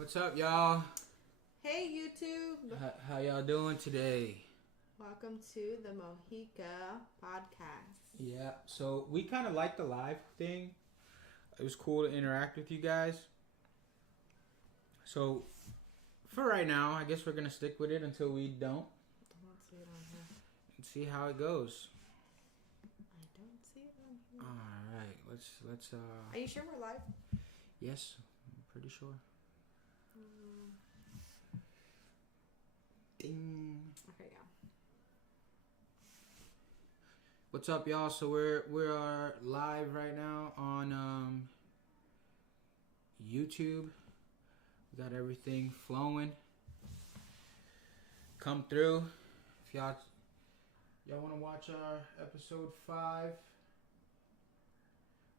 What's up, y'all? Hey, YouTube. How y'all doing today? Welcome to the Mojica podcast. Yeah, so we kind of liked the live thing. It was cool to interact with you guys. So, for right now, I guess we're going to stick with it until we don't. I don't see it on here. And see how it goes. I don't see it on here. Alright, let's Are you sure we're live? Yes, I'm pretty sure. Ding. Okay, yeah. What's up, y'all? So we are live right now on YouTube. We got everything flowing. Come through. If y'all want to watch our episode 5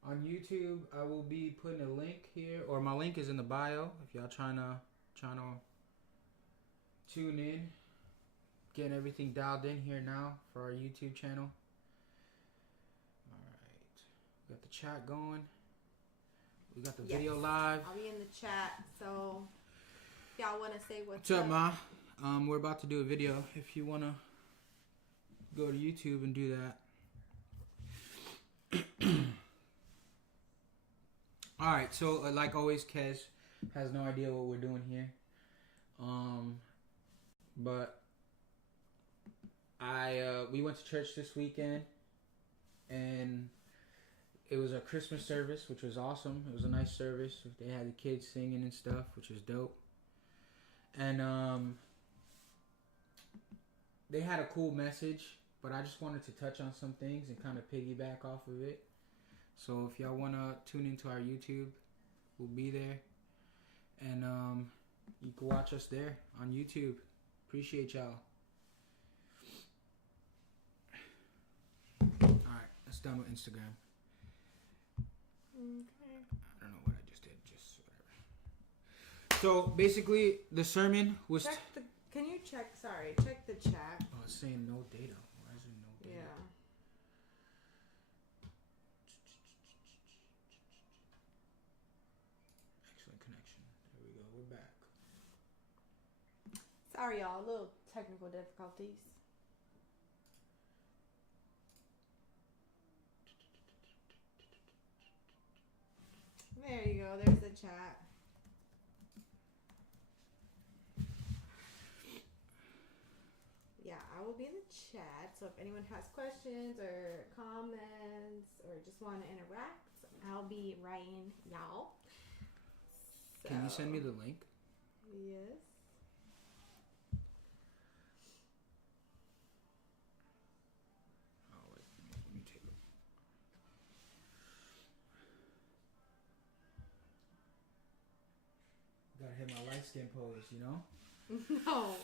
on YouTube, I will be putting a link here, or my link is in the bio. If y'all trying to tune in, getting everything dialed in here now for our YouTube channel. Alright, we got the chat going. We got the video live. I'll be in the chat, so if y'all want to say what's up, Ma? We're about to do a video. If you want to go to YouTube and do that. Alright, so like always, Kez has no idea what we're doing here. But we went to church this weekend, and it was a Christmas service, which was awesome. It was a nice service. They had the kids singing and stuff, which was dope. And they had a cool message, but I just wanted to touch on some things and kind of piggyback off of it. So if y'all want to tune into our YouTube, we'll be there. And you can watch us there on YouTube. Appreciate y'all. Alright, that's done with Instagram. Okay. I don't know what I just did, just whatever. So basically, the sermon was. Can you check? Sorry, check the chat. Oh, it's saying no data. Why is there no data? Yeah. Excellent connection. There we go. We're back. Sorry, y'all. A little technical difficulties. There you go. There's the chat. Yeah, I will be in the chat. So if anyone has questions or comments or just want to interact, I'll be writing y'all. So, Can you send me the link? Yes. Oh, wait. Let me take it. Gotta hit my light skin pose, you know? No.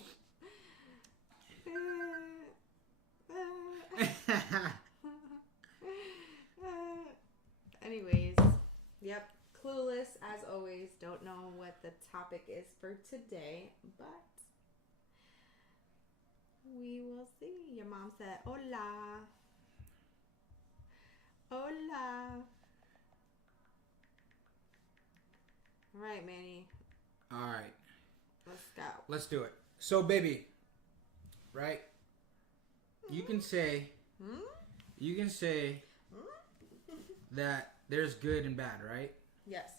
Anyways, yep. Clueless as always. Don't know what the topic is for today, but we will see. Your mom said, "Hola, hola." All right, Manny. All right. Let's go. Let's do it. So, baby, right? You can say that there's good and bad, right? Yes.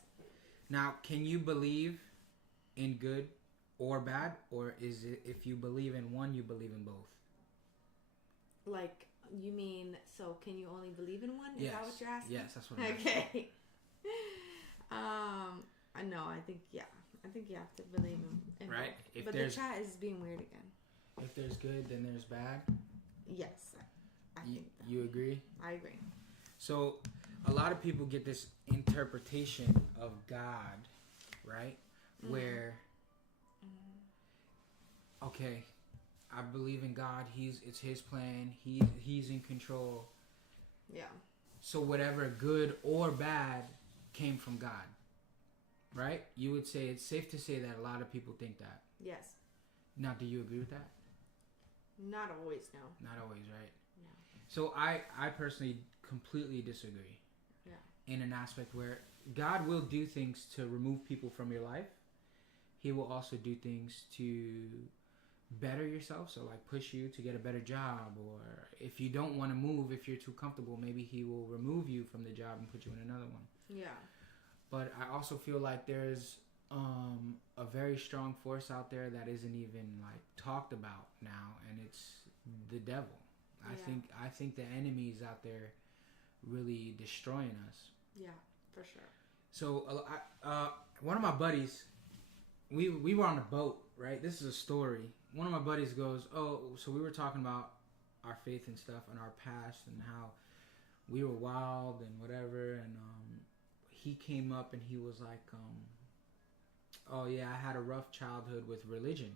Now, can you believe in good or bad, or is it if you believe in one, you believe in both? Like, you mean, so can you only believe in one? Is Yes. that what you're asking? Yes, that's what I'm asking. Okay. I know. I think you have to believe in right. both. But the chat is being weird again. If there's good, then there's bad. Yes, I think that. You agree? I agree. So, a lot of people get this interpretation of God, right? Mm-hmm. Where, okay, I believe in God. It's His plan. He's in control. Yeah. So whatever good or bad came from God, right? You would say it's safe to say that a lot of people think that. Yes. Now, do you agree with that? Not always, no. Not always, right? No. So I personally completely disagree. Yeah. In an aspect where God will do things to remove people from your life, He will also do things to better yourself, so like push you to get a better job, or if you don't want to move, if you're too comfortable, maybe he will remove you from the job and put you in another one. Yeah. But I also feel like there's a very strong force out there that isn't even like talked about now, and it's the devil. I think the enemy is out there really destroying us. Yeah, for sure. So one of my buddies, we were on a boat, right? This is a story. One of my buddies goes, oh, so we were talking about our faith and stuff and our past and how we were wild and whatever, and he came up and he was like, oh yeah, I had a rough childhood with religion.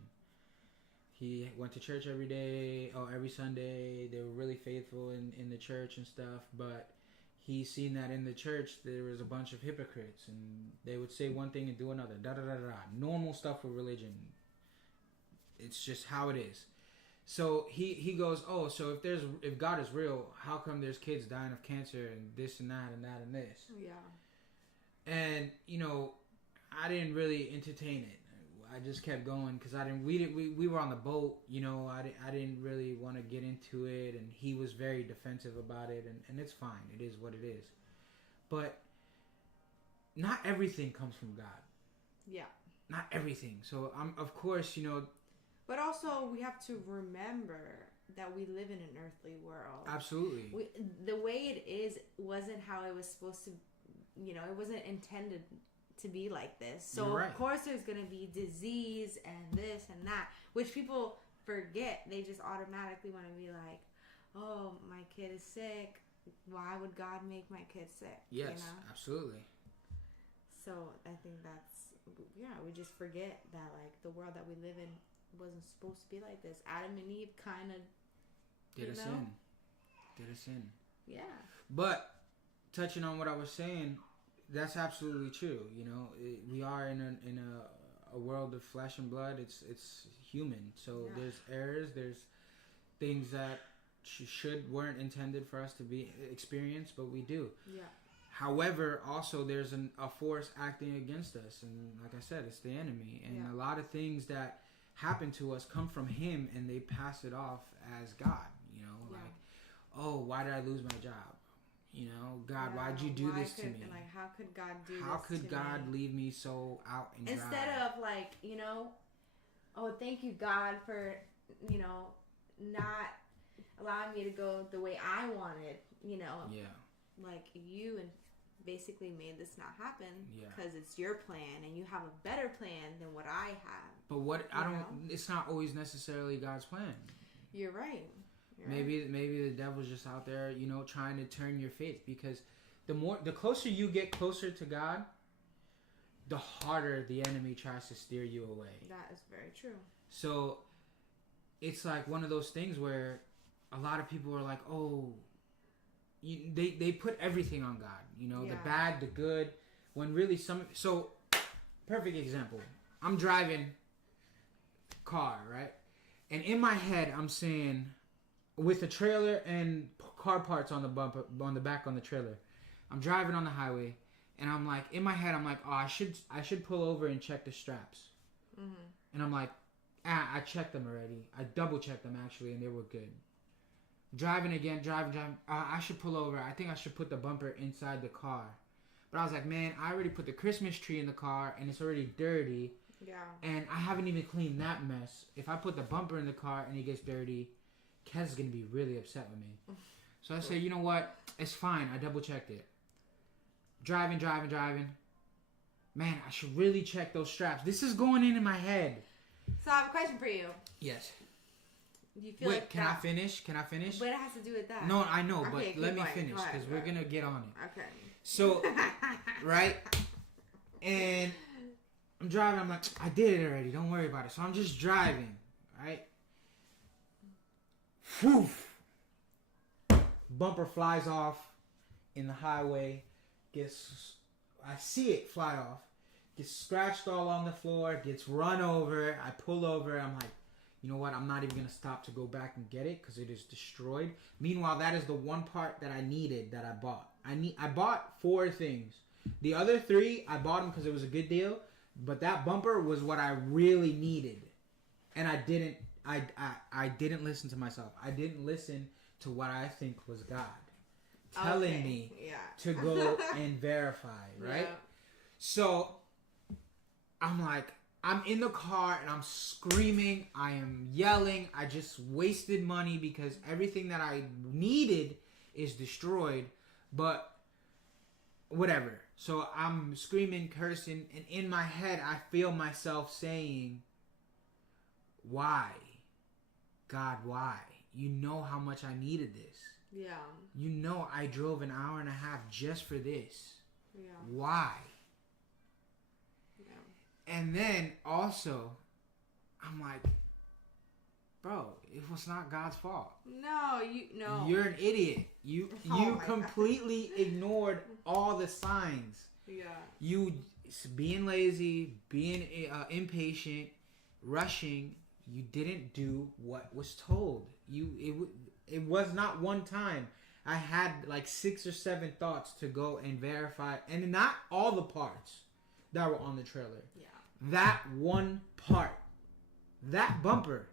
He went to church every day, every Sunday. They were really faithful in the church and stuff, but he seen that in the church there was a bunch of hypocrites, and they would say one thing and do another. Da da da da. Normal stuff with religion. It's just how it is. So he goes, oh, so if God is real, how come there's kids dying of cancer and this and that and that and this? Yeah. And I didn't really entertain it. I just kept going because we were on the boat. I didn't really want to get into it, and he was very defensive about it, and it's fine. It is what it is. But not everything comes from God. Yeah. Not everything. So of course, But also, we have to remember that we live in an earthly world. Absolutely. The way it is wasn't how it was supposed to. It wasn't intended to be like this. So You're right. Of course there's going to be disease and this and that, which people forget. They just automatically want to be like, oh, my kid is sick. Why would God make my kid sick? Yes, absolutely. So I think we just forget that like the world that we live in wasn't supposed to be like this. Adam and Eve kind of did us in. Yeah. But touching on what I was saying, that's absolutely true. We are in a world of flesh and blood. It's human. So there's errors. There's things that weren't intended for us to be experienced, but we do. Yeah. However, also there's a force acting against us, and like I said, it's the enemy. And a lot of things that happen to us come from him, and they pass it off as God. Like, oh, why did I lose my job? God, why'd you do this to me? Like, how could God do this? How could God leave me so out and dry? Instead of like, oh, thank you, God, for not allowing me to go the way I wanted. Yeah. Like you and basically made this not happen because it's your plan and you have a better plan than what I have. But it's not always necessarily God's plan. You're right. Maybe the devil's just out there, trying to turn your faith, because the closer you get closer to God, the harder the enemy tries to steer you away. That is very true. So it's like one of those things where a lot of people are like, oh, they put everything on God, the bad, the good, when really so perfect example. I'm driving car, right? And in my head, I'm saying, with a trailer and car parts on the bumper, on the back on the trailer, I'm driving on the highway, and I'm like, in my head, I'm like, oh, I should pull over and check the straps. Mm-hmm. And I'm like, I checked them already. I double checked them actually, and they were good. Driving again, driving. I should pull over. I think I should put the bumper inside the car. But I was like, man, I already put the Christmas tree in the car, and it's already dirty. Yeah. And I haven't even cleaned that mess. If I put the bumper in the car and it gets dirty, Kez is going to be really upset with me. So I said, you know what? It's fine. I double checked it. Driving. Man, I should really check those straps. This is going in my head. So I have a question for you. Yes. Do you feel Wait, like can I finish? What it has to do with that? No, I know, okay, but let me finish, because we're going to get on it. Okay. So, right? And I'm driving. I'm like, I did it already. Don't worry about it. So I'm just driving, right? Whew. Bumper flies off in the highway. I see it fly off. Gets scratched all on the floor. Gets run over. I pull over. I'm like, you know what? I'm not even going to stop to go back and get it because it is destroyed. Meanwhile, that is the one part that I needed that I bought. I bought 4 things. The other 3, I bought them because it was a good deal. But that bumper was what I really needed. And I didn't listen to myself. I didn't listen to what I think was God telling me to go and verify, right? Yeah. So I'm like, I'm in the car and I'm screaming. I am yelling. I just wasted money because everything that I needed is destroyed. But whatever. So I'm screaming, cursing, and in my head I feel myself saying, why? God, why? You know how much I needed this. Yeah. You know I drove an hour and a half just for this. Yeah. Why? Yeah. And then also, I'm like, bro, it was not God's fault. No. You're an idiot. You completely ignored all the signs. Yeah. You being lazy, being impatient, rushing. You didn't do what was told. It was not one time. I had like 6 or 7 thoughts to go and verify, and not all the parts that were on the trailer. Yeah. That one part, that bumper,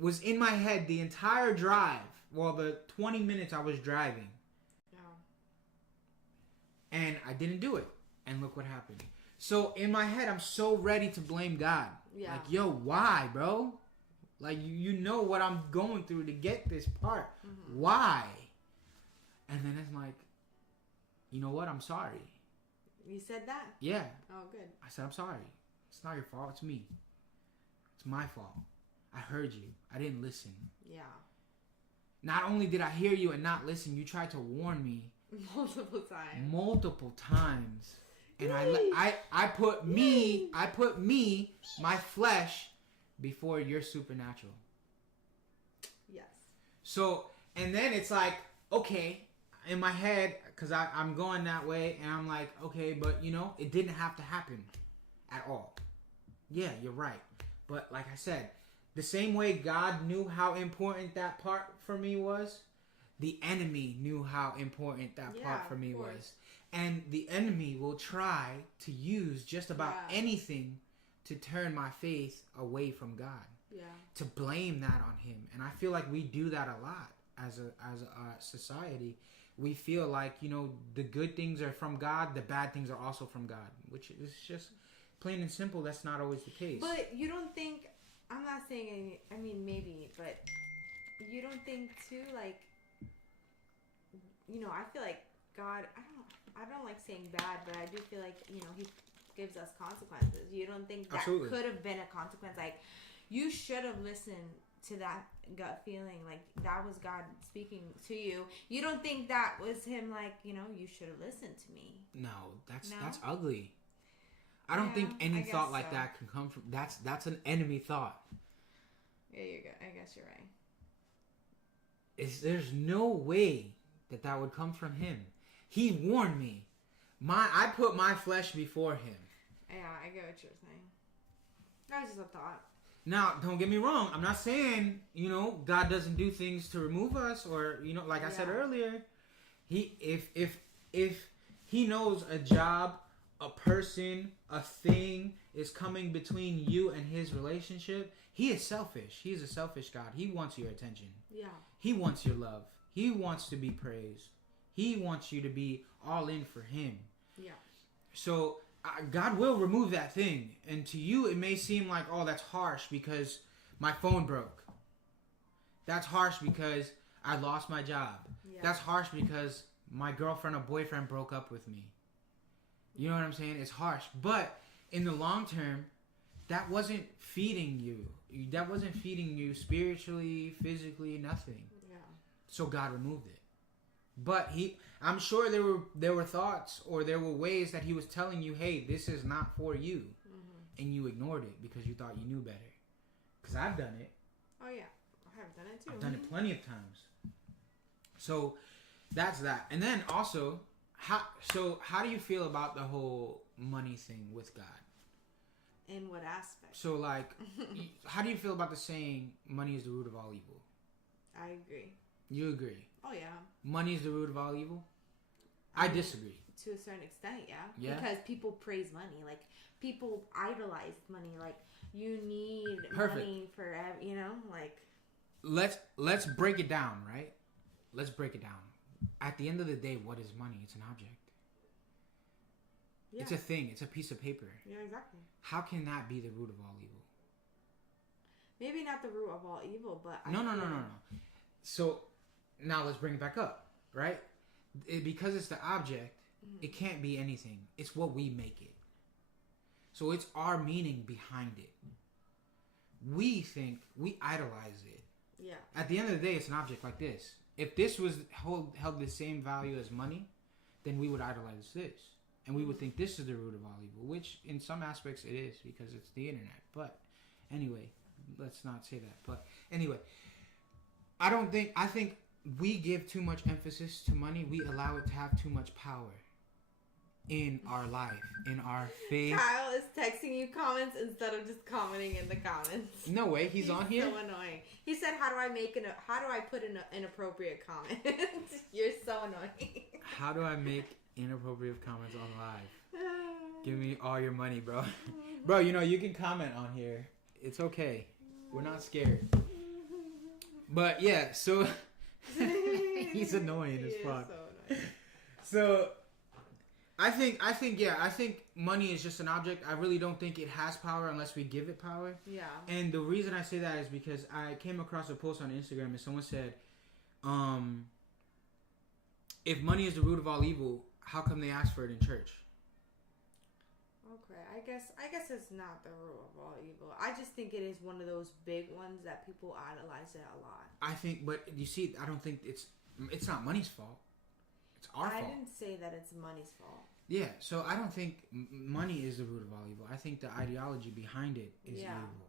was in my head the entire drive. Well, the 20 minutes I was driving. Yeah. And I didn't do it. And look what happened. So in my head, I'm so ready to blame God. Yeah. Like, yo, why, bro? Like, you know what I'm going through to get this part. Mm-hmm. Why? And then it's like, you know what? I'm sorry. You said that? Yeah. Oh, good. I said, I'm sorry. It's not your fault. It's me. It's my fault. I heard you. I didn't listen. Yeah. Not only did I hear you and not listen, you tried to warn me. Multiple times. And I put me, my flesh, before your supernatural. Yes. So, and then it's like, okay, in my head, because I'm going that way, and I'm like, okay, but it didn't have to happen at all. Yeah, you're right. But like I said, the same way God knew how important that part for me was, the enemy knew how important that part for me was. And the enemy will try to use just about anything to turn my faith away from God. Yeah. To blame that on him. And I feel like we do that a lot as a society. We feel like, the good things are from God, the bad things are also from God, which is just plain and simple. That's not always the case. But you don't think, I'm not saying, I mean, maybe, but you don't think too, like, I feel like God, I don't like saying bad, but I do feel like, he gives us consequences. You don't think that could have been a consequence? Like, you should have listened to that gut feeling. Like, that was God speaking to you. You don't think that was him, like, you should have listened to me? No, that's ugly. I don't think any thought like that can come from, that's an enemy thought. Yeah, I guess you're right. There's no way that would come from him. He warned me. I put my flesh before him. Yeah, I get what you're saying. That was just a thought. Now, don't get me wrong. I'm not saying, God doesn't do things to remove us, or, like I said earlier, if he knows a job, a person, a thing is coming between you and his relationship, he is selfish. He is a selfish God. He wants your attention. Yeah. He wants your love. He wants to be praised. He wants you to be all in for him. Yeah. So God will remove that thing. And to you, it may seem like, oh, that's harsh because my phone broke. That's harsh because I lost my job. Yeah. That's harsh because my girlfriend or boyfriend broke up with me. You know what I'm saying? It's harsh. But in the long term, that wasn't feeding you. That wasn't feeding you spiritually, physically, nothing. Yeah. So God removed it. But I'm sure there were thoughts or there were ways that he was telling you, hey, this is not for you. Mm-hmm. And you ignored it because you thought you knew better. Because I've done it. Oh, yeah. I have done it too. I've done it plenty of times. So that's that. And then also, how do you feel about the whole money thing with God? In what aspect? So, like, how do you feel about the saying, money is the root of all evil? I agree. You agree? Oh, yeah. Money is the root of all evil? I disagree. To a certain extent, yeah. Yeah. Because people praise money. Like, people idolize money. Like, you need Perfect. money for, you know, like. Let's break it down, right? Let's break it down. At the end of the day, what is money? It's an object. Yeah. It's a thing. It's a piece of paper. Yeah, exactly. How can that be the root of all evil? Maybe not the root of all evil, but... No. So, now let's bring it back up, right? Because it's the object, it can't be anything. It's what we make it. So, it's our meaning behind it. We idolize it. Yeah. At the end of the day, it's an object like this. If this was held the same value as money, then we would idolize this. And we would think this is the root of all evil, which in some aspects it is because it's the internet. But anyway, let's not say that. But anyway, I think we give too much emphasis to money. We allow it to have too much power in our life, in our faith. Kyle is texting you comments instead of just commenting in the comments. No way, he's on here. So annoying. He said, "How do I put an inappropriate comment?" You're so annoying. How do I make inappropriate comments on live? Give me all your money, bro. Bro, you know you can comment on here. It's okay. We're not scared. But yeah, so he's annoying as fuck. So I think money is just an object. I really don't think it has power unless we give it power. Yeah. And the reason I say that is because I came across a post on Instagram and someone said, if money is the root of all evil, how come they ask for it in church? Okay, I guess it's not the root of all evil. I just think it is one of those big ones that people idolize it a lot. I think, but you see, I don't think it's not money's fault. It's our fault. I didn't say that it's money's fault. Yeah, so I don't think money is the root of all evil. I think the ideology behind it is evil.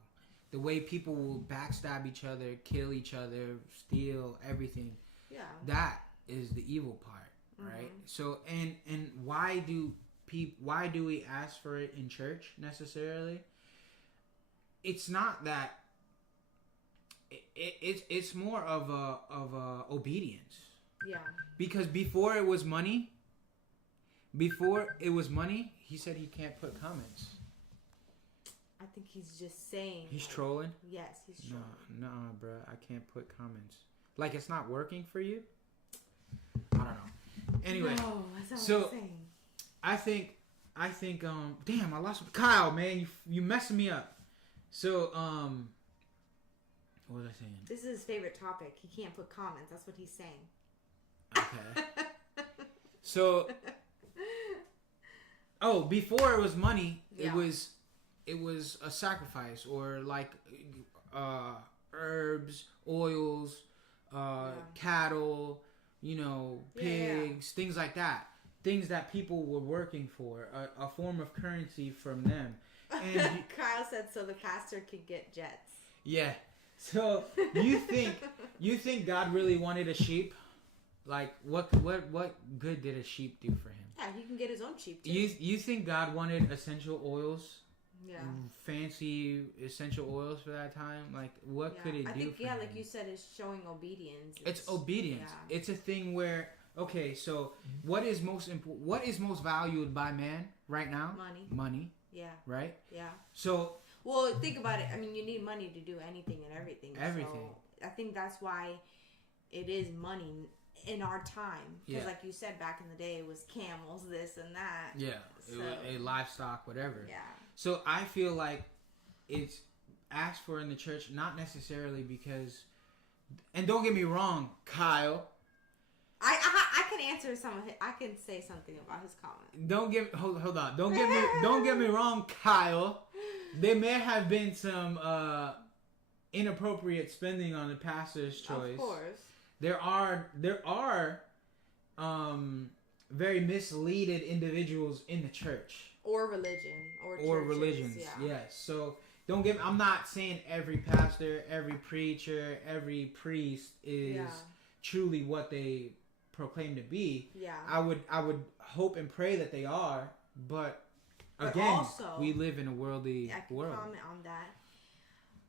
The way people will backstab each other, kill each other, steal everything. Yeah. That is the evil part, right? So and why do we ask for it in church necessarily? It's not that. It's more of a obedience. Yeah. Because before it was money, he said he can't put comments. I think he's just saying. He's trolling? Yes, he's trolling. No, bro. I can't put comments. Like, it's not working for you? I don't know. Anyway. No, that's not what I'm saying. I think, damn, I lost Kyle, man. You messing me up. So, what was I saying? This is his favorite topic. He can't put comments. That's what he's saying. Okay. So, before it was money, it was a sacrifice, or like herbs, oils, cattle, pigs, things like that. Things that people were working for, a form of currency from them. And Kyle said so the pastor could get jets. Yeah. So you think God really wanted a sheep? Like what good did a sheep do for him? Yeah, he can get his own sheep too. You think God wanted essential oils? Yeah. Fancy essential oils for that time? Like what could it do for him? Like you said, it's showing obedience. It's obedience. Yeah. It's a thing where so what is most valued by man right now? Money. Yeah. Right? Yeah. So well, think about it. I mean, you need money to do anything and everything. Everything. So I think that's why it is money in our time. Because like you said, back in the day, it was camels, this and that. Yeah. So, it was a livestock, whatever. Yeah. So I feel like it's asked for in the church, not necessarily because... And don't get me wrong, Kyle. I can answer some of it. I can say something about his comment. Hold on. Don't get me wrong, Kyle. There may have been some inappropriate spending on the pastor's choice. Of course. There are very misleaded individuals in the church. Or religion. Or religions. Yeah. Yes. So I'm not saying every pastor, every preacher, every priest is truly what they proclaim to be. Yeah. I would hope and pray that they are, but again, also, we live in a worldly world. Comment on that.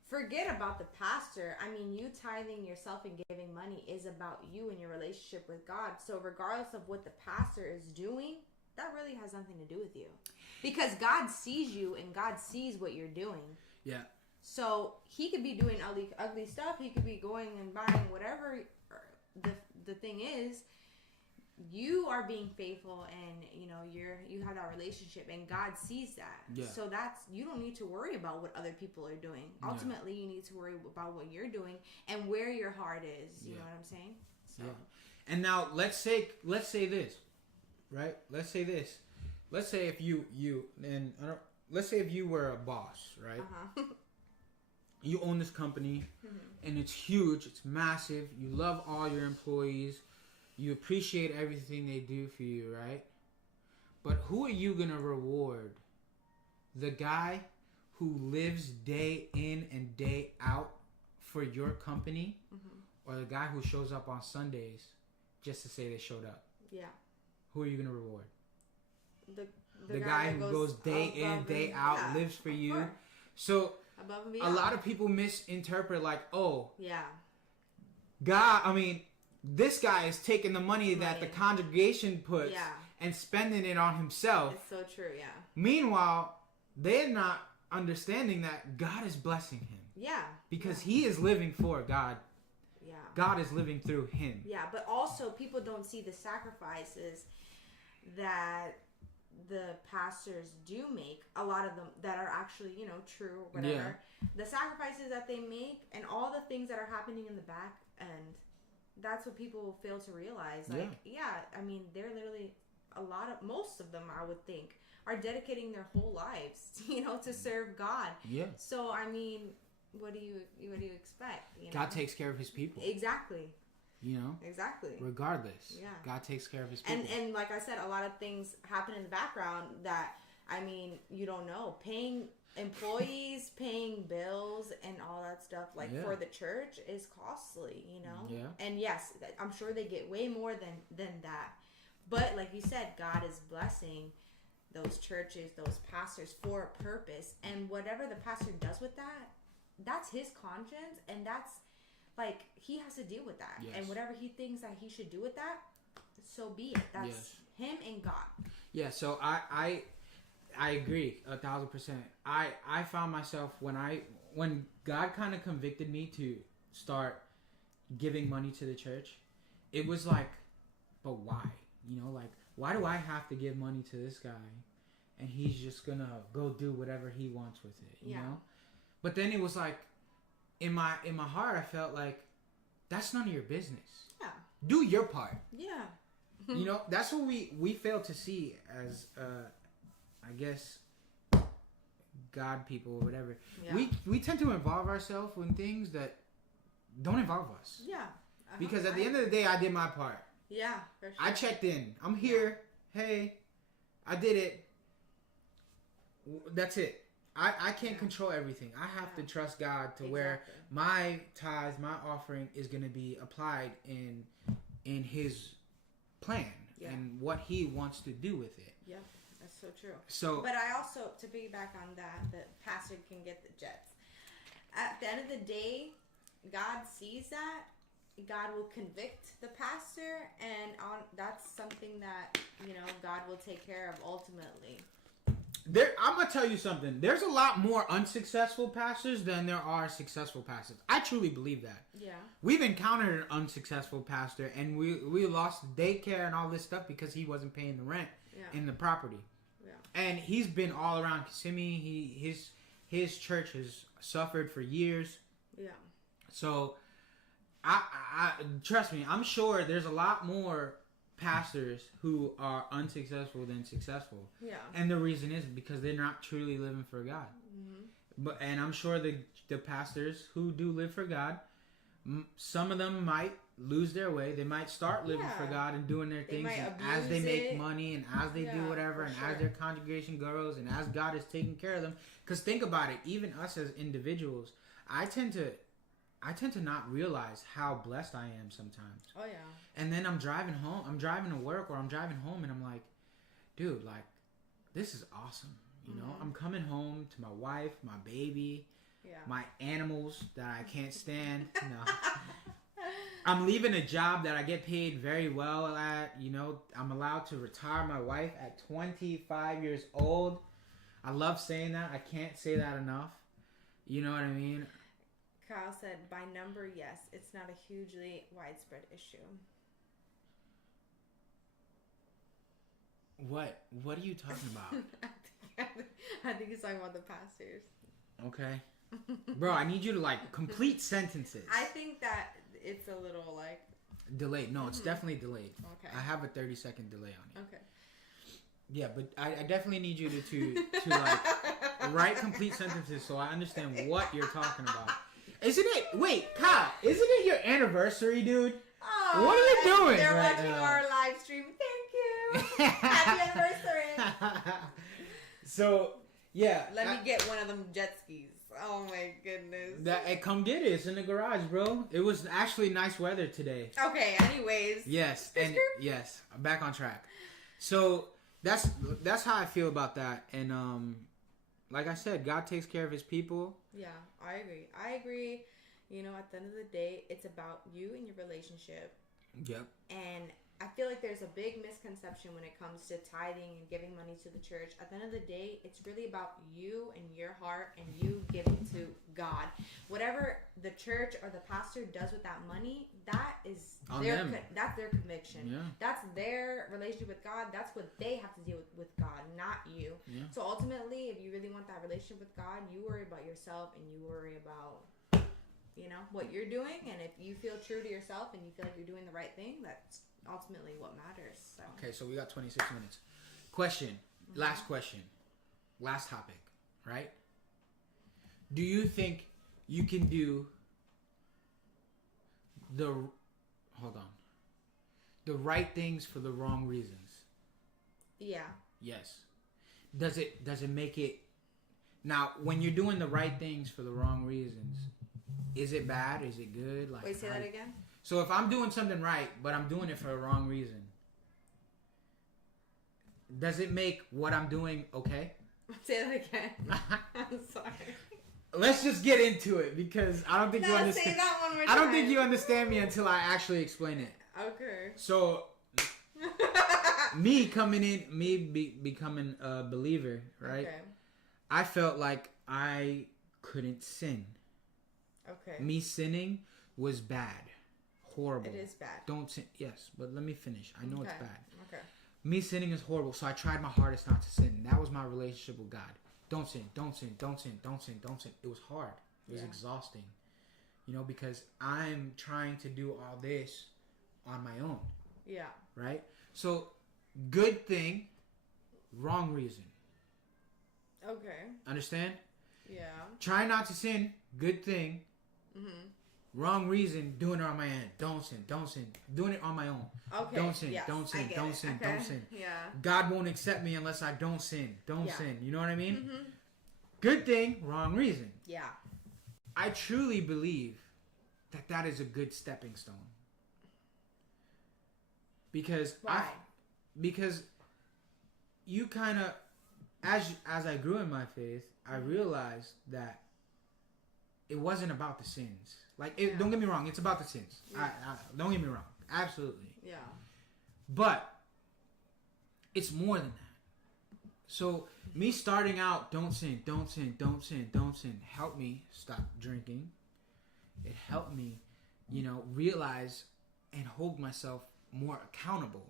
Forget about the pastor. I mean, you tithing yourself and giving money is about you and your relationship with God. So regardless of what the pastor is doing, that really has nothing to do with you. Because God sees you and God sees what you're doing. Yeah. So he could be doing ugly stuff. He could be going and buying whatever. The thing is, you are being faithful, and you have that relationship, and God sees that. Yeah. So you don't need to worry about what other people are doing. Ultimately, you need to worry about what you're doing and where your heart is. You know what I'm saying? So. Yeah. And now let's say this, right? Let's say this. Let's say if let's say if you were a boss, right? You own this company, and it's huge, it's massive. You love all your employees. You appreciate everything they do for you, right? But who are you going to reward? The guy who lives day in and day out for your company, or the guy who shows up on Sundays just to say they showed up? Yeah. Who are you going to reward? The guy who goes day in, day out, lives for you. So above and a beyond. lot of people misinterpret like, oh, yeah, this guy is taking the money that the congregation puts and spending it on himself. It's so true, yeah. Meanwhile, they're not understanding that God is blessing him. Yeah. Because he is living for God. Yeah. God is living through him. Yeah, but also people don't see the sacrifices that the pastors do make. A lot of them that are actually, true or whatever. Yeah. The sacrifices that they make and all the things that are happening in the back end. That's what people fail to realize. Like, I mean, they're literally most of them, I would think, are dedicating their whole lives, to serve God. Yeah. So, I mean, what do you expect? God takes care of his people. Exactly. Exactly. Regardless. Yeah. God takes care of his people. And like I said, a lot of things happen in the background that, I mean, you don't know. Paying employees, paying bills, and all that stuff, for the church is costly, Yeah. And yes, I'm sure they get way more than that. But like you said, God is blessing those churches, those pastors for a purpose. And whatever the pastor does with that, that's his conscience, and that's he has to deal with that. Yes. And whatever he thinks that he should do with that, so be it. That's him and God. Yeah, so I agree 1,000%. I found myself when God kind of convicted me to start giving money to the church, it was like, but why? Why do I have to give money to this guy and he's just gonna go do whatever he wants with it, you know? But then it was like, in my heart, I felt like, that's none of your business. Yeah. Do your part. Yeah. That's what we fail to see as, I guess, God people or whatever. Yeah. We tend to involve ourselves in things that don't involve us. Yeah. Because at the end of the day, I did my part. Yeah, for sure. I checked in. I'm here. Yeah. Hey, I did it. That's it. I can't control everything. I have to trust God to where my tithes, my offering is going to be applied in his plan and what he wants to do with it. Yeah, that's so true. But I also, to piggyback on that, the pastor can get the jets. At the end of the day, God sees that. God will convict the pastor, and that's something that, God will take care of ultimately. I'm going to tell you something. There's a lot more unsuccessful pastors than there are successful pastors. I truly believe that. Yeah. We've encountered an unsuccessful pastor, and we lost daycare and all this stuff because he wasn't paying the rent in the property. Yeah. And he's been all around Kissimmee. His church has suffered for years. Yeah. So, I trust me, I'm sure there's a lot more pastors who are unsuccessful than successful. Yeah. And the reason is because they're not truly living for God. Mm-hmm. And I'm sure the pastors who do live for God, some of them might lose their way. They might start living for God and doing their things as they make money and as they do whatever and as their congregation grows and as God is taking care of them. Because think about it, even us as individuals, I tend to not realize how blessed I am sometimes. Oh, yeah. And then I'm driving to work, or I'm driving home, and I'm like, dude, this is awesome. I'm coming home to my wife, my baby, my animals that I can't stand. No. I'm leaving a job that I get paid very well at. You know, I'm allowed to retire my wife at 25 years old. I love saying that. I can't say that enough. You know what I mean? Kyle said, by number, yes. It's not a hugely widespread issue. What? What are you talking about? I think he's talking about the pastors. Okay. Bro, I need you to, like, complete sentences. I think that it's a little, like... Delayed. No, it's definitely delayed. Okay. I have a 30-second delay on it. Okay. Yeah, but I definitely need you to like, write complete sentences so I understand what you're talking about. Isn't it... Wait, Kyle, isn't it your anniversary, dude? Oh, what are you doing They're right watching now? our live stream. Thank you. Happy anniversary. So, yeah. Let me get one of them jet skis. Oh my goodness. Hey, come get it. It's in the garage, bro. It was actually nice weather today. Okay, anyways. Yes, and yes, I'm back on track. So, that's how I feel about that. And like I said, God takes care of his people. Yeah, I agree. You know, at the end of the day, it's about you and your relationship. Yep. And I feel like there's a big misconception when it comes to tithing and giving money to the church. At the end of the day, it's really about you and your heart and you giving to God. Whatever the church or the pastor does with that money, that is that's their conviction. Yeah. That's their relationship with God. That's what they have to deal with God, not you. Yeah. So ultimately, if you really want that relationship with God, you worry about yourself and you worry about, you know, what you're doing. And if you feel true to yourself and you feel like you're doing the right thing, that's ultimately what matters. So. Okay, so we got 26 minutes. Question. Last question. Last topic, right? Do you think you can do the right things for the wrong reasons? Yeah. Yes. Does it make it... Now, when you're doing the right things for the wrong reasons, is it bad? Is it good? Like, wait, say that again? So if I'm doing something right, but I'm doing it for the wrong reason, does it make what I'm doing okay? Say that again. I'm sorry. Let's just get into it because I don't think you understand. Say that one more time. I don't think you understand me until I actually explain it. Okay. So, becoming a believer, right? Okay. I felt like I couldn't sin. Okay. Me sinning was bad. Horrible. It is bad. Don't sin. Yes, but let me finish. I know it's bad. Okay. Me sinning is horrible, so I tried my hardest not to sin. That was my relationship with God. Don't sin, don't sin, don't sin, don't sin, don't sin. It was hard. It was exhausting. You know, because I'm trying to do all this on my own. Yeah. Right? So, good thing, wrong reason. Okay. Understand? Yeah. Try not to sin, good thing. Wrong reason, doing it on my own. Don't sin, don't sin. Doing it on my own. Okay. Don't sin, yes, don't sin, don't sin, okay. don't sin. Yeah. God won't accept me unless I don't sin. Don't sin. You know what I mean? Mm-hmm. Good thing, wrong reason. Yeah. I truly believe that is a good stepping stone. Because why? Because you kind of, as I grew in my faith, I realized that it wasn't about the sins. Like, don't get me wrong, it's about the sins. Yeah. Don't get me wrong, absolutely. Yeah. But it's more than that. So me starting out, don't sin, don't sin, don't sin, don't sin, helped me stop drinking. It helped me, realize and hold myself more accountable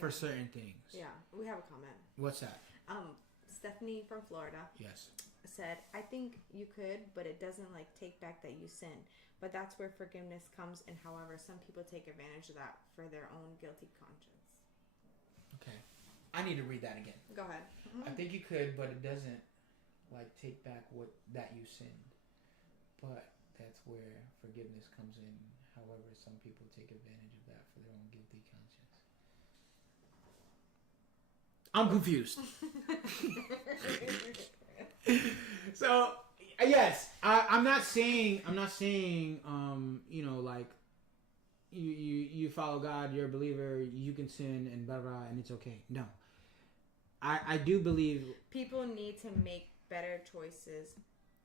for certain things. Yeah, we have a comment. What's that? Stephanie from Florida. Yes. Said, I think you could, but it doesn't take back that you sin. But that's where forgiveness comes, and however, some people take advantage of that for their own guilty conscience. Okay. I need to read that again. Go ahead. I think you could, but it doesn't take back that you sinned. But that's where forgiveness comes in. However, some people take advantage of that for their own guilty conscience. I'm confused. So yes, I'm not saying you follow God, you're a believer, you can sin and blah blah and it's okay. No, I do believe people need to make better choices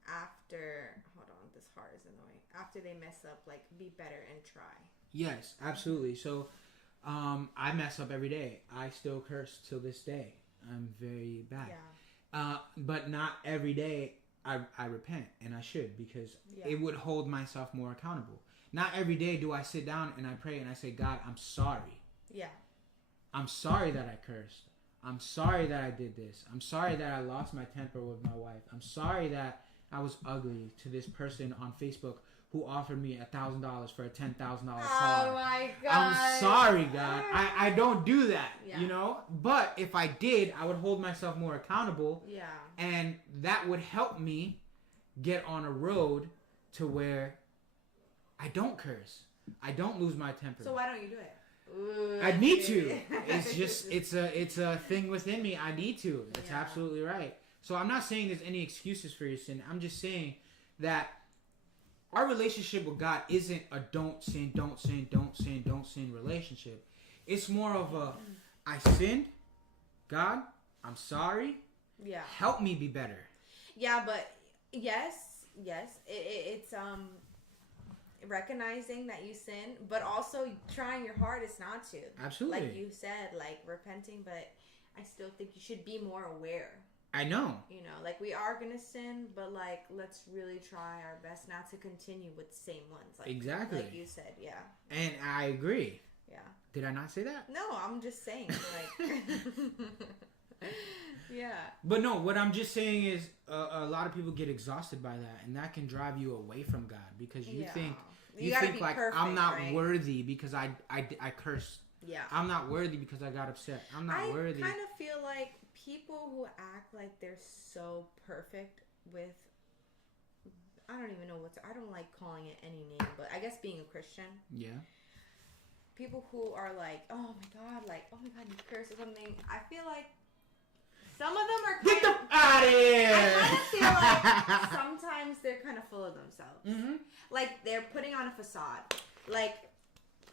after. Hold on, this heart is annoying. After they mess up, be better and try. Yes, absolutely. So, I mess up every day. I still curse till this day. I'm very bad. Yeah. But not every day I repent, and I should, because it would hold myself more accountable. Not every day do I sit down and I pray and I say, God, I'm sorry. Yeah. I'm sorry that I cursed. I'm sorry that I did this. I'm sorry that I lost my temper with my wife. I'm sorry that I was ugly to this person on Facebook who offered me $1,000 for a $10,000 car. Oh my God. I'm sorry, God. I don't do that, you know? But if I did, I would hold myself more accountable. Yeah. And that would help me get on a road to where I don't curse. I don't lose my temper. So why don't you do it? Ooh, I need to. It's just it's a thing within me. I need to. That's absolutely right. So I'm not saying there's any excuses for your sin. I'm just saying that our relationship with God isn't a don't sin relationship. It's more of a I sinned. God, I'm sorry. Yeah. Help me be better. Yeah, but yes, it's recognizing that you sin, but also trying your hardest not to. Absolutely. Like you said, like repenting, but I still think you should be more aware. I know. You know, like we are gonna sin, but like let's really try our best not to continue with the same ones. Like, exactly. Like you said, yeah. And I agree. Yeah. Did I not say that? No, I'm just saying, like. Yeah. But no, what I'm just saying is a lot of people get exhausted by that, and that can drive you away from God because you think like perfect, I'm not worthy because I cursed. Yeah. I'm not worthy because I got upset. I'm not worthy. I kind of feel like people who act like they're so perfect with, I don't even know I don't like calling it any name, but I guess being a Christian. Yeah. People who are like, oh my God, you curse or something. I feel like some of them are get them out of here. I kind of feel like sometimes they're kind of full of themselves. Mm-hmm. Like they're putting on a facade. Like,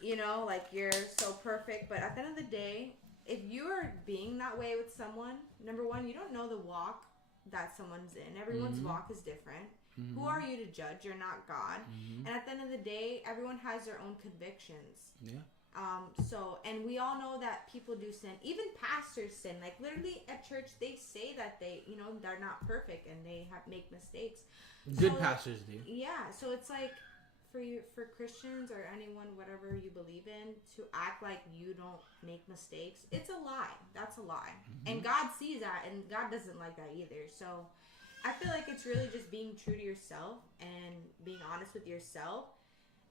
you know, like you're so perfect, but at the end of the day, if you are being that way with someone, number one, you don't know the walk that someone's in. Everyone's walk is different. Mm-hmm. Who are you to judge? You're not God. Mm-hmm. And at the end of the day, everyone has their own convictions. Yeah. And we all know that people do sin. Even pastors sin. Like literally at church, they say that they, you know, they're not perfect and they make mistakes. Good pastors do. Yeah. So it's like for Christians or anyone, whatever you believe in, to act like you don't make mistakes, it's a lie. That's a lie. Mm-hmm. And God sees that, and God doesn't like that either. So I feel like it's really just being true to yourself and being honest with yourself.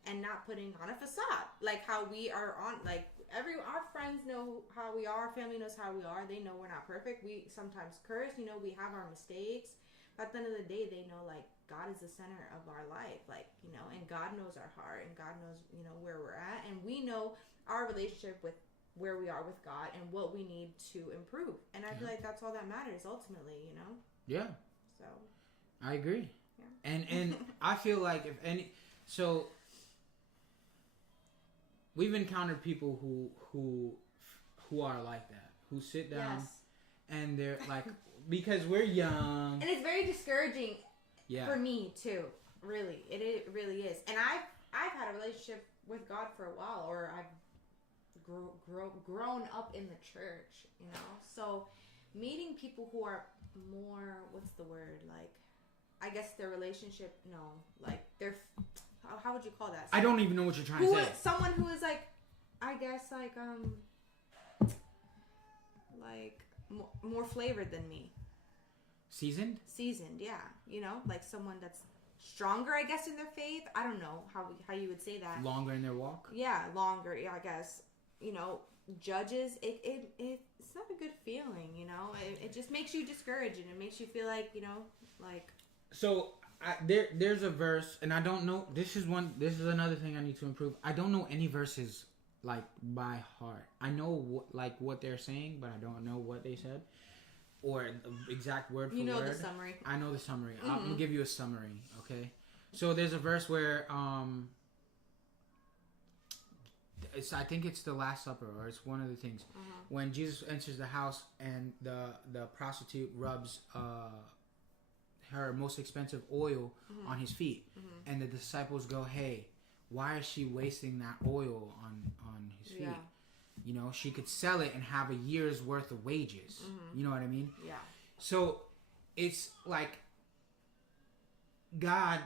And not putting on a facade, like how we are on, like our friends know how we are, our family knows how we are. They know we're not perfect. We sometimes curse, you know, we have our mistakes. But at the end of the day, they know like God is the center of our life, like, you know, and God knows our heart and God knows, you know, where we're at, and we know our relationship with where we are with God and what we need to improve. And I feel like that's all that matters ultimately, you know. Yeah. So. I agree. Yeah. And I feel like if any so. We've encountered people who are like that, who sit down and they're like, because we're young, and it's very discouraging for me too. Really, it really is. And I've had a relationship with God for a while, or I've grown up in the church, you know. So meeting people who are more, what's the word, like, I guess their relationship, like they're. How would you call that? I don't even know what you're trying to say. Someone who is like, I guess like more flavored than me. Seasoned, yeah. You know, like someone that's stronger, I guess, in their faith. I don't know how you would say that. Longer in their walk. Yeah, longer. Yeah, I guess. You know, judges. It's not a good feeling. You know, it just makes you discouraged, and it makes you feel like, you know, like. So. There's a verse, and I don't know. This is another thing I need to improve. I don't know any verses like by heart. I know what they're saying, but I don't know what they said or the exact word for word. You know the summary. I know the summary. Mm-hmm. I'm gonna give you a summary, okay? So there's a verse where I think it's the Last Supper, or it's one of the things when Jesus enters the house and the prostitute rubs her most expensive oil on his feet, and the disciples go, hey, why is she wasting that oil on his feet? Yeah. You know, she could sell it and have a year's worth of wages. Mm-hmm. You know what I mean? Yeah. So it's like God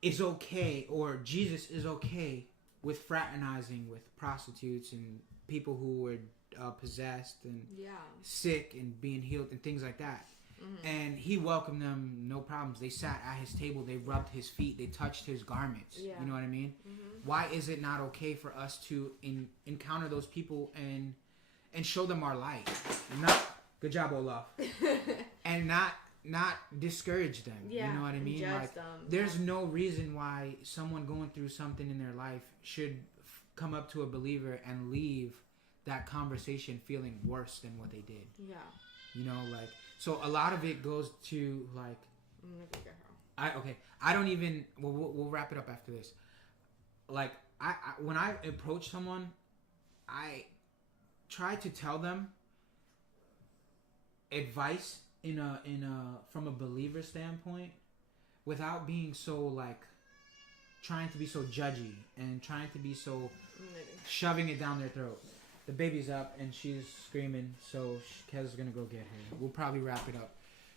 is okay, or Jesus is okay with fraternizing with prostitutes and people who were possessed and sick and being healed and things like that. Mm-hmm. And he welcomed them, no problems. They sat at his table, they rubbed his feet, they touched his garments. You know what I mean? Mm-hmm. Why is it not okay for us to encounter those people and show them our light? Not good job, Olaf. And not discourage them. You know what I mean? Like, there's no reason why someone going through something in their life should come up to a believer and leave that conversation feeling worse than what they did. Yeah. You know, like, so a lot of it goes to like, I don't even. We'll wrap it up after this. Like, I when I approach someone, I try to tell them advice in a from a believer standpoint, without being so like trying to be so judgy and trying to be so shoving it down their throat. The baby's up and she's screaming, so Kez is gonna go get her. We'll probably wrap it up.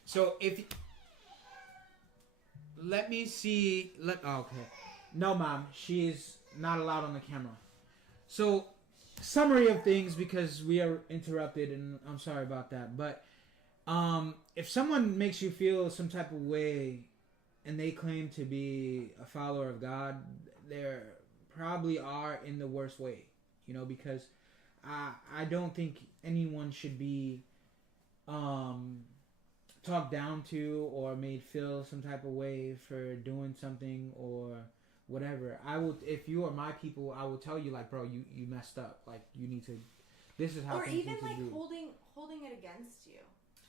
So if let me see, okay, no, Mom, she's not allowed on the camera. So summary of things, because we are interrupted, and I'm sorry about that. But if someone makes you feel some type of way, and they claim to be a follower of God, they probably are in the worst way, you know, because I don't think anyone should be talked down to or made feel some type of way for doing something or whatever. I will, if you are my people, I will tell you, like, bro, you messed up. Like, you need to. This is how. Or things even need to like do. holding it against you.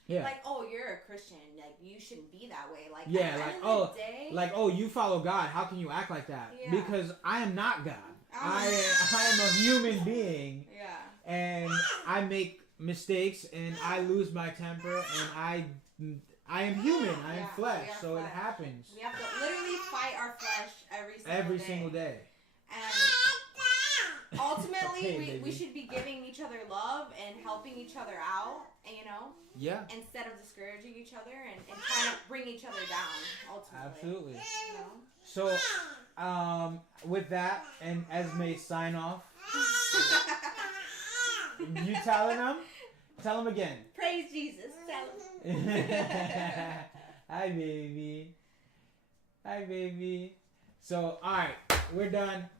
Yeah. Like, oh, you're a Christian. Like, you shouldn't be that way. Like, yeah, at the like, end of the day, like, oh, you follow God. How can you act like that? Yeah. Because I am not God. I am a human being. Yeah. And I make mistakes and I lose my temper and I am human. I am flesh, so flesh. It happens. We have to literally fight our flesh every single day. And ultimately, we should be giving each other love and helping each other out, you know? Yeah. Instead of discouraging each other and trying to bring each other down, ultimately. Absolutely. You know? So, with that, and Esme sign off. You telling them? Tell them again. Praise Jesus. Tell them. Hi, baby. Hi, baby. So, alright. We're done.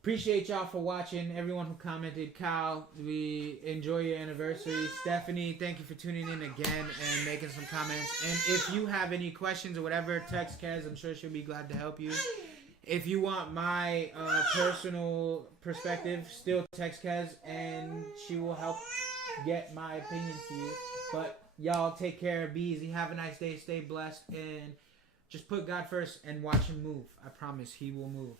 Appreciate y'all for watching. Everyone who commented. Kyle, we enjoy your anniversary. Stephanie, thank you for tuning in again and making some comments. And if you have any questions or whatever, text Kaz. I'm sure she'll be glad to help you. If you want my personal perspective, still text Kaz and she will help get my opinion to you. But y'all take care, be easy, have a nice day, stay blessed, and just put God first and watch him move. I promise he will move.